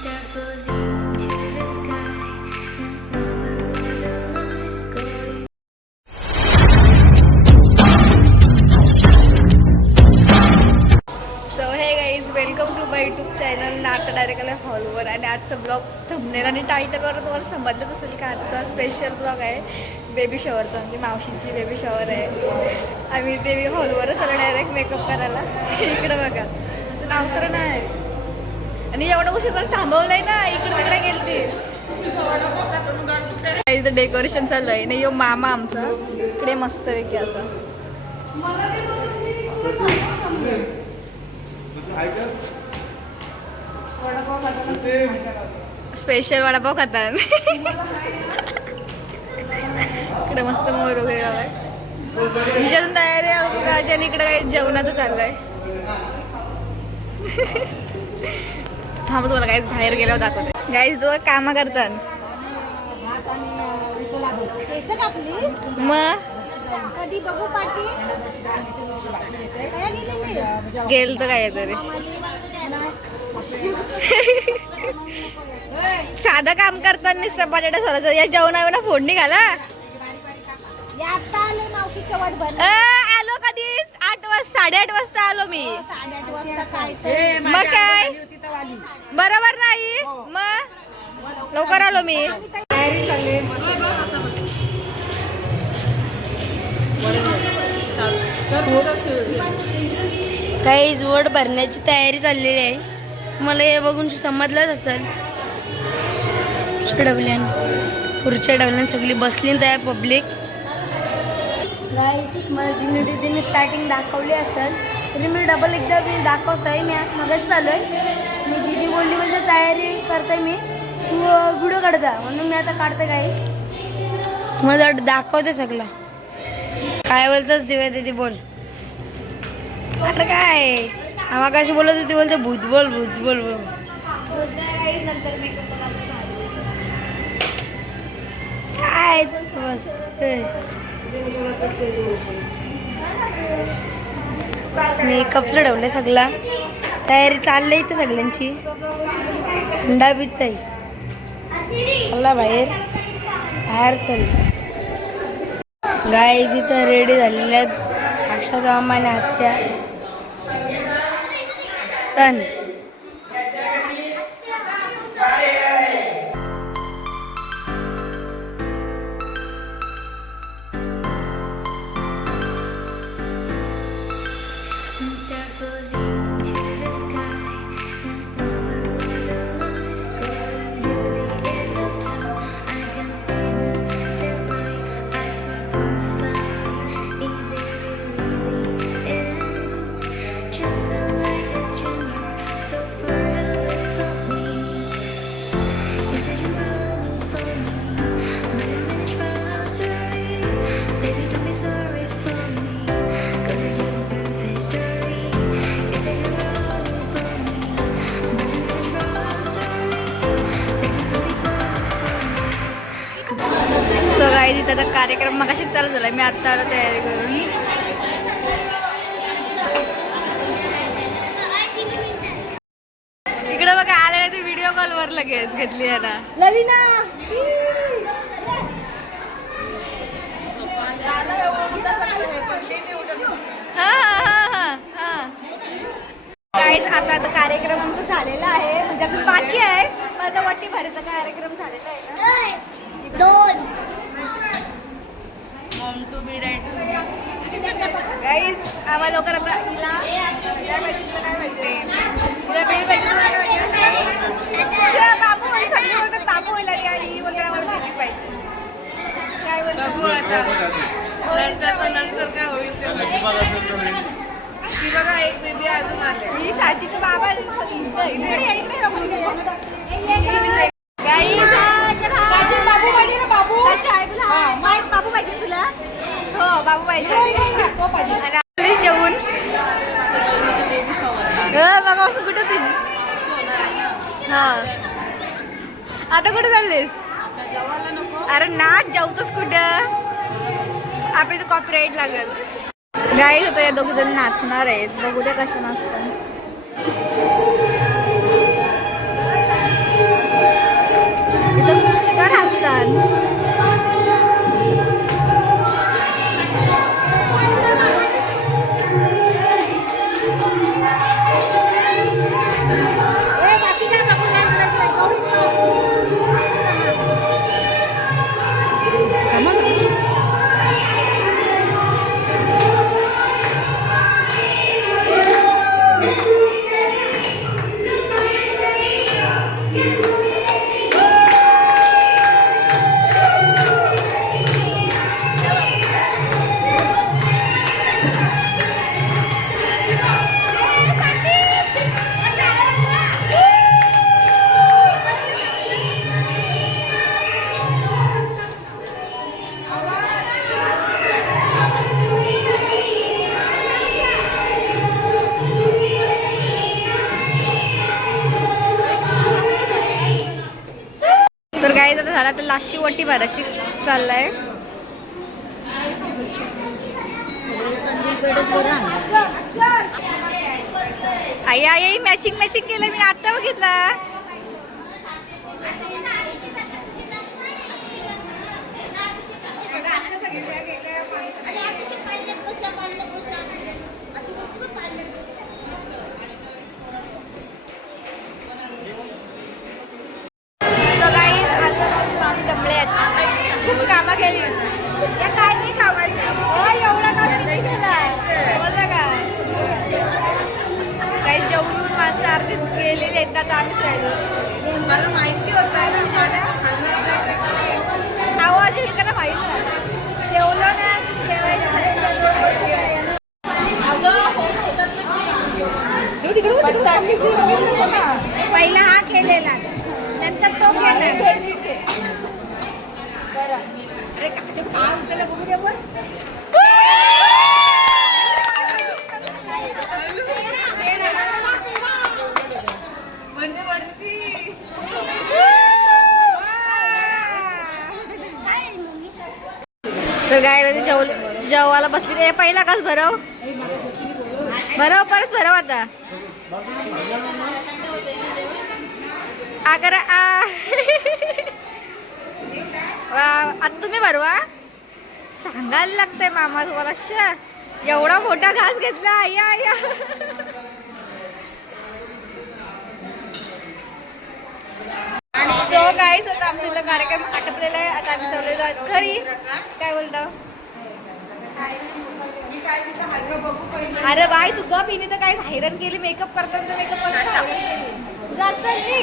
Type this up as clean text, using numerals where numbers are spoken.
Welcome to my YouTube channel. नाटक direct आलं हॉलवर आणि आजचा ब्लॉग थंबनेल आणि टायटलवर तुम्हाला समजलंच असेल का आजचा स्पेशल ब्लॉग आहे बेबी शॉवरचा. म्हणजे मावशीची बेबी शॉवर आहे. आम्ही बेबी हॉलवरच आलो डायरेक्ट मेकअप करायला. इकडं बघा असं नाव तर नाही आणि एवढं उशीर मला थांबवलंय ना, इकडे तिकडे गेलती. इथं डेकोरेशन चालू आहे. नाही यो मामा आमचा इकडे मस्त पैकी असं स्पेशल वडापाव खातात. इकडे मस्त मोर वगैरे आहे. विजयातून तयारी आहे आणि इकडे काही जेवणाचं चाललंय. थांब तुम्हाला काहीच बाहेर गेल्यावर दाखवते. गाईज दोघं कामं करतात. मग कधी बघू पाठी गेल तर काय तरी साधं काम करताना बटाटा सोलायचं. या जेवणावर ना फोडणी घाला. आलो कधी 8 वाजता 8:30 वाजता आलो मी. 8:30 वाजता मग काय बरोबर नाही. मग लवकर आलो मी. काही वड भरण्याची तयारी चाललेली आहे. मला हे बघून समजलंच असेल. खुर्च्या डबल्यान सगळी बसली तयार पब्लिक. गाईज मला जिन्नू दीदीने स्टार्टिंग दाखवली असेल तरी मी डबल एकदा मी दाखवतोय. मी मगाशी आलोय. मी दीदी बोलली म्हणजे तयारी करते मी, तू व्हिडिओ काढता म्हणून मी आता काढते. गाईज मला दाखवते सगळं. काय बोलतोस दिव्या दीदी बोल. अरे काय आम्हा बोलत होती, बोलते भूत बोल भूत बोल बोल. काय बस मेकअप चढवलंय सगळा. तयारी चालली इथे सगळ्यांची. थंडा पित चला बाहेर बाहेर चल. गाईज इथं रेडी झालेल्या आहेत. साक्षात मामाने हत्या स्तन. सो गाईज इथं आता कार्यक्रम मगाशीच चालू झाला. मी आत्ता आलो तयारी करून. इकडं बघा आले नाही ते व्हिडिओ कॉलवर लगेच घेतली आहे ना लवीना. गाईज आता कार्यक्रम आमचा झालेला आहे. म्हणजे अजून बाकी आहे. माझा वटी भरायचा कार्यक्रम झालेला आहे ना. 2 गाईज आम्हाला लवकर आता हिला काय पाहिजे तुला काय पाहिजे तुला बेबी पाहिजे. बाबू सगळे बोलतात बाबू होईल आणि आई वगैरे आम्हाला बेबी पाहिजे. काय नंतर काय होईल ती बघा. एक बेबी अजून आले. ही साचीचा बाबा गाईज बाबू पाहिजे ना. बाबू बाबू पाहिजे तुला. हो बाबू पाहिजे. जेवून बघा असं कुठं तुझी. हा आता कुठं चाललीस. अरे नाच जेवतोस कुठं. आपली तर कॉपीराईट लागेल. गाईज होतं या दोघी जण नाचणार आहेत. बघू द्या कसं नाचतात. तर काय आता झाला तर लाशी वटी भरायची चाललाय. आई आई मॅचिंग मॅचिंग केलं मी आता बघितला. खूप कामं केली या काय नाही कामाची. एवढा काम मी नाही केला समजलं का. काही जेवून माणसं अर्धीच गेलेली आहेत आता आम्हीच राहिलो. मला माहिती होतं आवाज येईल का ना माहित नाही. जेवलो ना पहिला हा केलेला नंतर तो केला. अरे काय ते पाय उचलला बघू दे वर. म्हणजे वरती तर काय जेवायला बसली रे. पहिला काच भरव परत भरव आता. अगर आता तुम्ही भरवा. सांगायला लागतंय मामा तुम्हाला. शा एवढा मोठा घास घेतला. या या सो काहीच आता आमचा इथं कार्यक्रम आटपलेला आहे. आता आम्ही चाललेलो आहे घरी. काय बोलता. अरे बाई तुझा पिणी तर काय हैराण केली. मेकअप करताना मेकअप करता जात चालली.